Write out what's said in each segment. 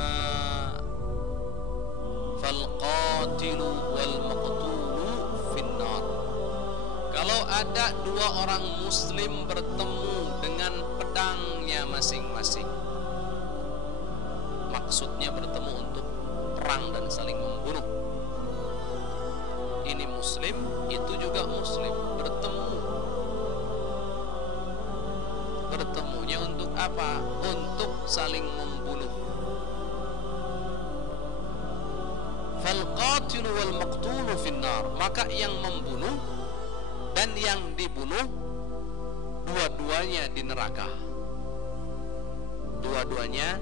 bainahuma fal qatilu wal maqtulu finnar. Kalau ada dua orang muslim bertemu dengan pedangnya masing-masing, maksudnya bertemu untuk perang dan saling membunuh. Ini muslim, itu juga muslim, bertemunya untuk apa? Untuk saling membunuh. Fal qatilu wal maqtulu finnar, maka yang membunuh dan yang dibunuh dua-duanya di neraka. Dua-duanya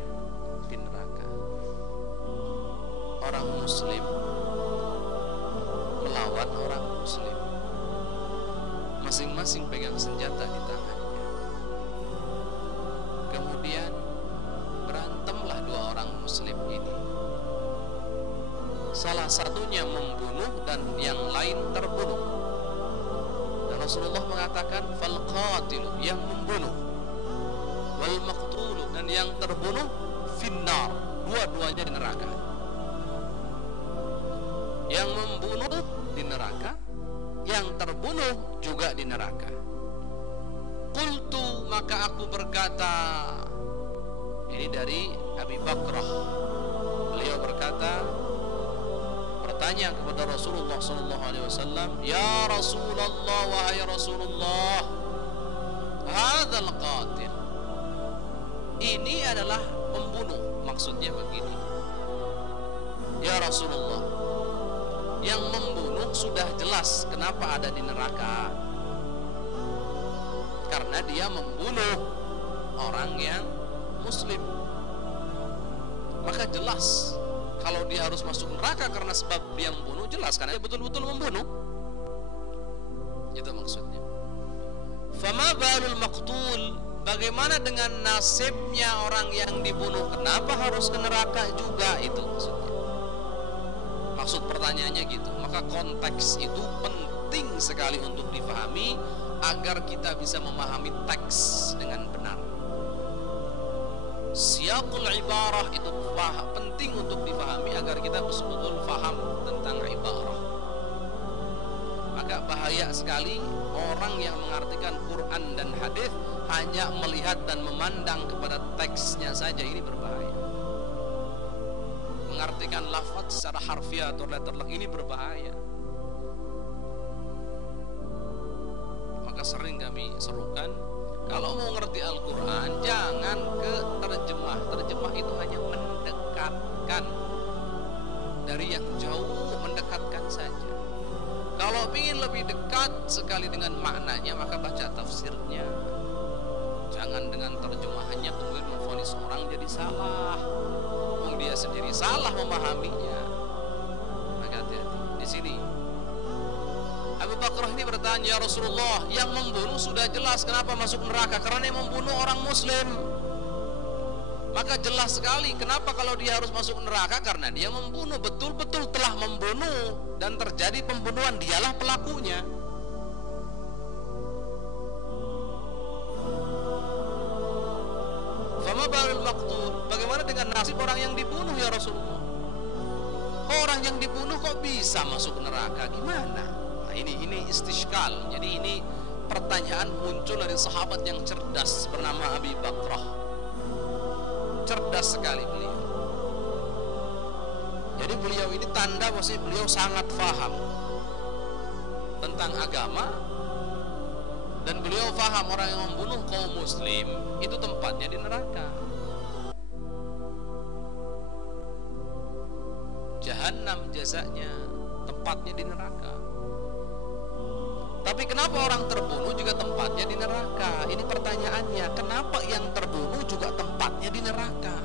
di neraka. Orang muslim melawan orang muslim, masing-masing pegang senjata di tangannya. Kemudian berantemlah dua orang muslim ini. Salah satunya membunuh dan yang lain terbunuh. Dan Rasulullah mengatakan fal qatilu, yang membunuh, wal maqtulu, dan yang terbunuh, finnar, dua-duanya di neraka. Yang membunuh di neraka, yang terbunuh juga di neraka. Qultu, maka aku berkata, ini dari Abi Bakrah, beliau berkata, bertanya kepada Rasulullah SAW, ya Rasulullah, wahai Rasulullah, hadzal qatil, ini adalah pembunuh, maksudnya begini, ya Rasulullah, yang membunuh sudah jelas kenapa ada di neraka, karena dia membunuh orang yang muslim. Maka jelas kalau dia harus masuk neraka karena sebab dia membunuh, jelas karena dia betul-betul membunuh. Itu maksudnya. Fama balul maqtul, bagaimana dengan nasibnya orang yang dibunuh, kenapa harus ke neraka juga? Itu maksudnya. Maksud pertanyaannya gitu. Maka konteks itu penting sekali untuk difahami agar kita bisa memahami teks dengan benar. Siyaqul ibarah itu penting untuk difahami agar kita betul-betul paham tentang ibarah. Maka bahaya sekali orang yang mengartikan Quran dan hadis hanya melihat dan memandang kepada teksnya saja, ini berbahaya. Mengartikan lafaz secara harfiah atau letterlek ini berbahaya. Maka sering kami serukan, kalau mau ngerti Al-Quran jangan ke terjemah. Terjemah itu hanya mendekatkan, dari yang jauh mendekatkan saja. Kalau ingin lebih dekat sekali dengan maknanya, maka baca tafsirnya. Jangan dengan terjemahannya kemudian memvonis orang jadi salah, dia sendiri salah memahaminya. Maka hati-hati di sini. Abu Bakrah ini bertanya, ya Rasulullah, yang membunuh sudah jelas kenapa masuk neraka, karena yang membunuh orang muslim. Maka jelas sekali kenapa kalau dia harus masuk neraka, karena dia membunuh, betul-betul telah membunuh dan terjadi pembunuhan, dialah pelakunya. Fama balul maqtul, bagaimana dengan nasib orang yang dibunuh ya Rasulullah? Orang yang dibunuh kok bisa masuk neraka, gimana? Nah, ini istiskal. Jadi ini pertanyaan muncul dari sahabat yang cerdas bernama Abi Bakrah. Cerdas sekali beliau. Jadi beliau ini tanda bahwasanya beliau sangat paham tentang agama, dan beliau paham orang yang membunuh kaum muslim itu tempatnya di neraka. Jahannam jazanya, tempatnya di neraka. Tapi kenapa orang terbunuh juga tempatnya di neraka? Ini pertanyaannya, kenapa yang terbunuh juga tempatnya di neraka?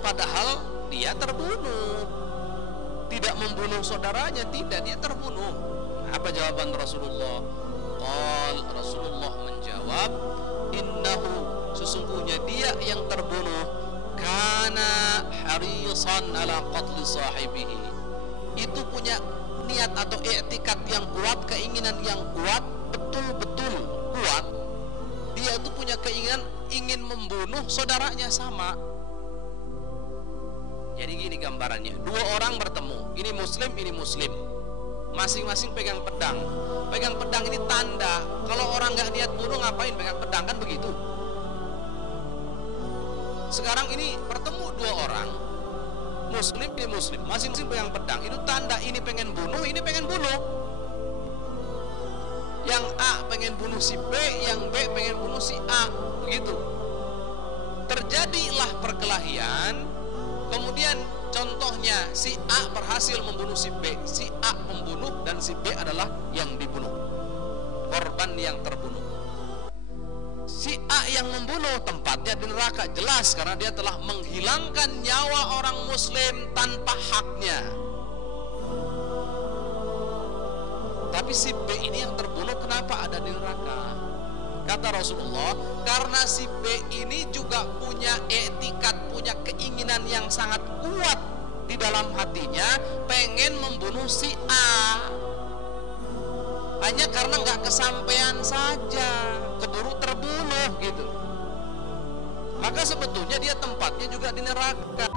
Padahal dia terbunuh, tidak membunuh saudaranya, tidak, dia terbunuh. Apa jawaban Rasulullah? Rasulullah menjawab, innahu, sesungguhnya dia yang terbunuh, kana harisan ala qatli sahibihi, itu punya niat atau i'tikad yang kuat, keinginan yang kuat, betul-betul kuat. Dia itu punya keinginan ingin membunuh saudaranya sama. Jadi gini gambarannya, dua orang bertemu, ini muslim, masing-masing pegang pedang. Pegang pedang ini tanda kalau orang nggak niat bunuh ngapain pegang pedang, kan begitu. Sekarang ini bertemu dua orang, muslim, masing-masing pegang pedang, itu tanda ini pengen bunuh, ini pengen bunuh. Yang A pengen bunuh si B, yang B pengen bunuh si A, begitu. Terjadilah perkelahian. Kemudian contohnya si A berhasil membunuh si B, si A membunuh dan si B adalah yang dibunuh, korban yang terbunuh. Si A yang membunuh tempatnya di neraka jelas karena dia telah menghilangkan nyawa orang muslim tanpa haknya. Tapi si B ini yang terbunuh kenapa ada di neraka? Kata Rasulullah, karena si B ini juga punya etikat, punya keinginan yang sangat kuat di dalam hatinya, pengen membunuh si A. Hanya karena nggak kesampaian saja, keburu terbunuh gitu. Maka sebetulnya dia tempatnya juga di neraka.